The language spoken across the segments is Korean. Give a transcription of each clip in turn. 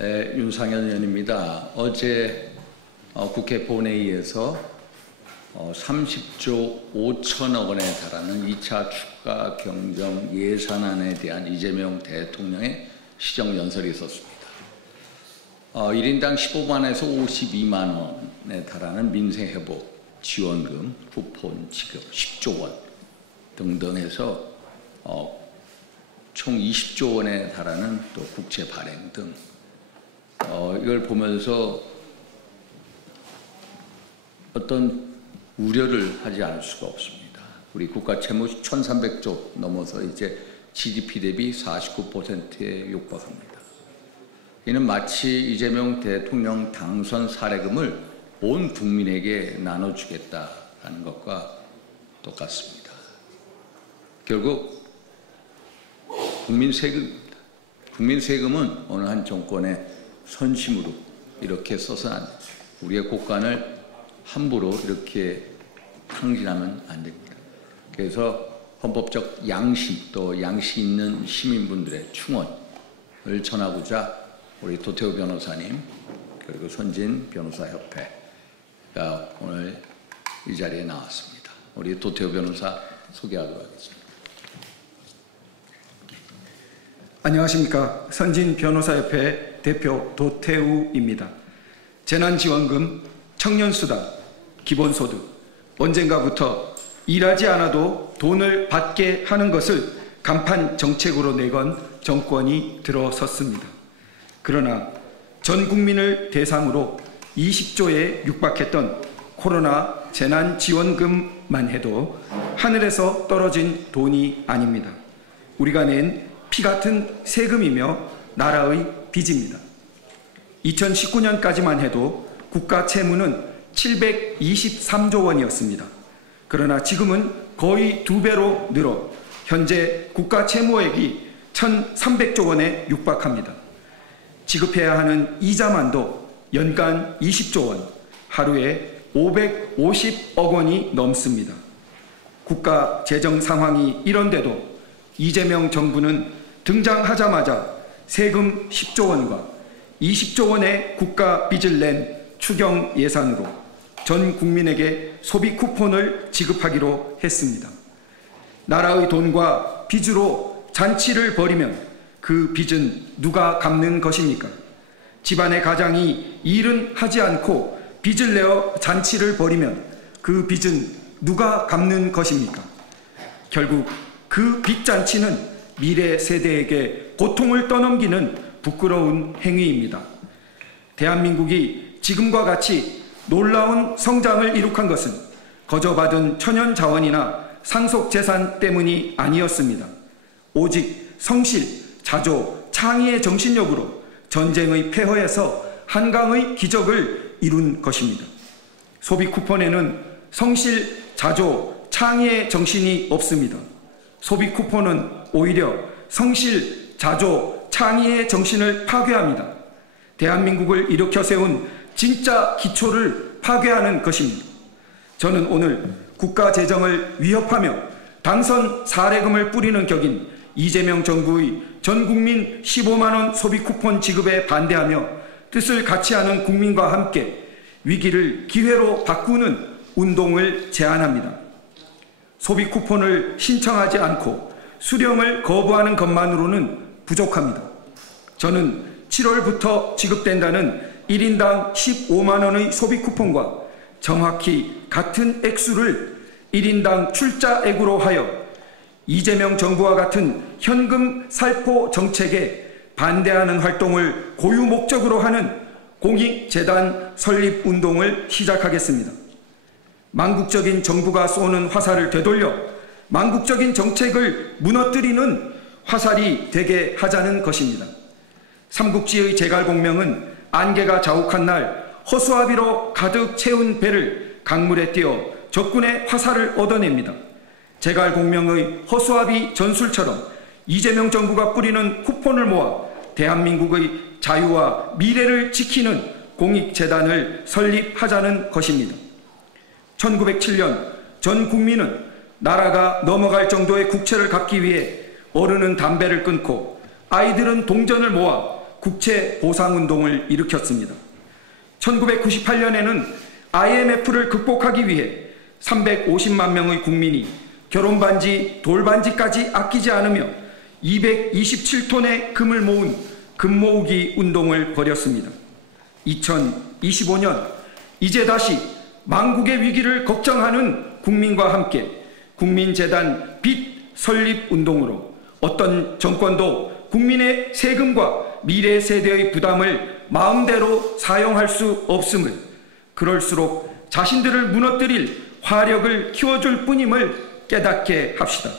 네, 윤상현 의원입니다. 어제 국회 본회의에서 30조 5천억 원에 달하는 2차 추가 경정 예산안에 대한 이재명 대통령의 시정연설이 있었습니다. 1인당 15만에서 52만 원에 달하는 민생회복 지원금, 쿠폰 지급 10조 원 등등 해서 총 20조 원에 달하는 또 국채 발행 등 이걸 보면서 어떤 우려를 하지 않을 수가 없습니다. 우리 국가 채무 1,300조 넘어서 이제 GDP 대비 49%에 육박합니다. 이는 마치 이재명 대통령 당선 사례금을 온 국민에게 나눠주겠다는 것과 똑같습니다. 결국 국민 세금입니다. 국민 세금은 어느 한 정권의 선심으로 이렇게 써서 안 됩니다. 우리의 국간을 함부로 이렇게 탕진하면 안 됩니다. 그래서 헌법적 양심 또 양심 있는 시민분들의 충원을 전하고자 우리 도태우 변호사님 그리고 선진 변호사협회가 오늘 이 자리에 나왔습니다. 우리 도태우 변호사 소개하도록 하겠습니다. 안녕하십니까. 선진 변호사협회 대표 도태우입니다. 재난지원금, 청년수당, 기본소득, 언젠가부터 일하지 않아도 돈을 받게 하는 것을 간판 정책으로 내건 정권이 들어섰습니다. 그러나 전 국민을 대상으로 20조에 육박했던 코로나 재난지원금만 해도 하늘에서 떨어진 돈이 아닙니다. 우리가 낸 피 같은 세금이며 나라의 빚입니다. 2019년까지만 해도 국가 채무는 723조 원이었습니다. 그러나 지금은 거의 2배로 늘어 현재 국가 채무액이 1,300조 원에 육박합니다. 지급해야 하는 이자만도 연간 20조 원, 하루에 550억 원이 넘습니다. 국가 재정 상황이 이런데도 이재명 정부는 등장하자마자 세금 10조 원과 20조 원의 국가 빚을 낸 추경 예산으로 전 국민에게 소비 쿠폰을 지급하기로 했습니다. 나라의 돈과 빚으로 잔치를 벌이면 그 빚은 누가 갚는 것입니까? 집안의 가장이 일은 하지 않고 빚을 내어 잔치를 벌이면 그 빚은 누가 갚는 것입니까? 결국 그 빚잔치는 미래 세대에게 고통을 떠넘기는 부끄러운 행위입니다. 대한민국이 지금과 같이 놀라운 성장을 이룩한 것은 거저받은 천연자원이나 상속재산 때문이 아니었습니다. 오직 성실, 자조, 창의의 정신력으로 전쟁의 폐허에서 한강의 기적을 이룬 것입니다. 소비 쿠폰에는 성실, 자조, 창의의 정신이 없습니다. 소비 쿠폰은 오히려 성실, 자조, 창의의 정신을 파괴합니다. 대한민국을 일으켜 세운 진짜 기초를 파괴하는 것입니다. 저는 오늘 국가 재정을 위협하며 당선 사례금을 뿌리는 격인 이재명 정부의 전국민 15만 원 소비 쿠폰 지급에 반대하며 뜻을 같이 하는 국민과 함께 위기를 기회로 바꾸는 운동을 제안합니다. 소비 쿠폰을 신청하지 않고 수령을 거부하는 것만으로는 부족합니다. 저는 7월부터 지급된다는 1인당 15만 원의 소비 쿠폰과 정확히 같은 액수를 1인당 출자액으로 하여 이재명 정부와 같은 현금 살포 정책에 반대하는 활동을 고유 목적으로 하는 공익재단 설립 운동을 시작하겠습니다. 망국적인 정부가 쏘는 화살을 되돌려 망국적인 정책을 무너뜨리는 화살이 되게 하자는 것입니다. 삼국지의 제갈공명은 안개가 자욱한 날 허수아비로 가득 채운 배를 강물에 띄어 적군의 화살을 얻어냅니다. 제갈공명의 허수아비 전술처럼 이재명 정부가 뿌리는 쿠폰을 모아 대한민국의 자유와 미래를 지키는 공익재단을 설립하자는 것입니다. 1907년 전 국민은 나라가 넘어갈 정도의 국채를 갚기 위해 어른은 담배를 끊고 아이들은 동전을 모아 국채 보상운동을 일으켰습니다. 1998년에는 IMF를 극복하기 위해 350만 명의 국민이 결혼반지, 돌반지까지 아끼지 않으며 227톤의 금을 모은 금모으기 운동을 벌였습니다. 2025년 이제 다시 망국의 위기를 걱정하는 국민과 함께 국민재단 빚 설립 운동으로 어떤 정권도 국민의 세금과 미래 세대의 부담을 마음대로 사용할 수 없음을, 그럴수록 자신들을 무너뜨릴 화력을 키워줄 뿐임을 깨닫게 합시다.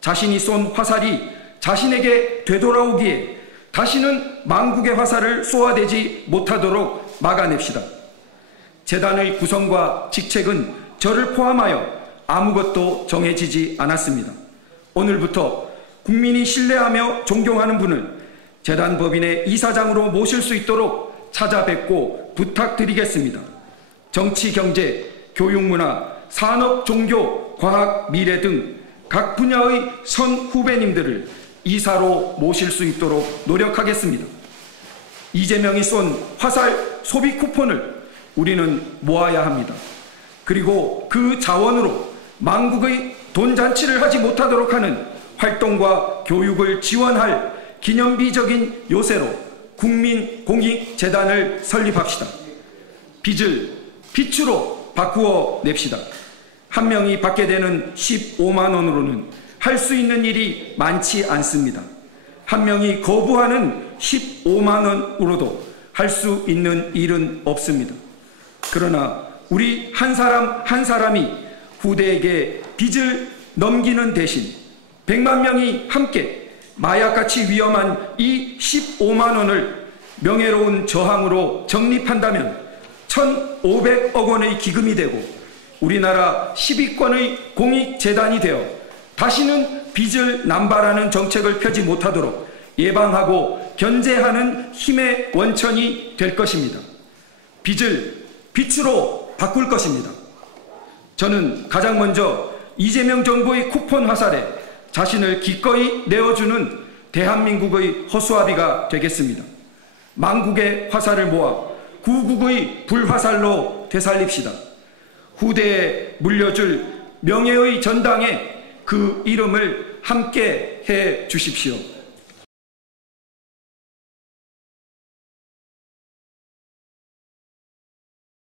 자신이 쏜 화살이 자신에게 되돌아오기에 다시는 망국의 화살을 쏘아대지 못하도록 막아냅시다. 재단의 구성과 직책은 저를 포함하여 아무것도 정해지지 않았습니다. 오늘부터 국민이 신뢰하며 존경하는 분을 재단 법인의 이사장으로 모실 수 있도록 찾아뵙고 부탁드리겠습니다. 정치, 경제, 교육, 문화, 산업, 종교, 과학, 미래 등 각 분야의 선 후배님들을 이사로 모실 수 있도록 노력하겠습니다. 이재명이 쏜 화살 소비 쿠폰을 우리는 모아야 합니다. 그리고 그 자원으로 망국의 돈잔치를 하지 못하도록 하는 활동과 교육을 지원할 기념비적인 요새로 국민공익재단을 설립합시다. 빚을 빛으로 바꾸어 냅시다. 한 명이 받게 되는 15만 원으로는 할 수 있는 일이 많지 않습니다. 한 명이 거부하는 15만 원으로도 할 수 있는 일은 없습니다. 그러나 우리 한 사람 한 사람이 후대에게 빚을 넘기는 대신 100만 명이 함께 마약같이 위험한 이 15만 원을 명예로운 저항으로 적립한다면 1,500억 원의 기금이 되고 우리나라 10위권의 공익재단이 되어 다시는 빚을 남발하는 정책을 펴지 못하도록 예방하고 견제하는 힘의 원천이 될 것입니다. 빚을 빛으로 바꿀 것입니다. 저는 가장 먼저 이재명 정부의 쿠폰 화살에 자신을 기꺼이 내어주는 대한민국의 허수아비가 되겠습니다. 망국의 화살을 모아 구국의 불화살로 되살립시다. 후대에 물려줄 명예의 전당에 그 이름을 함께 해 주십시오.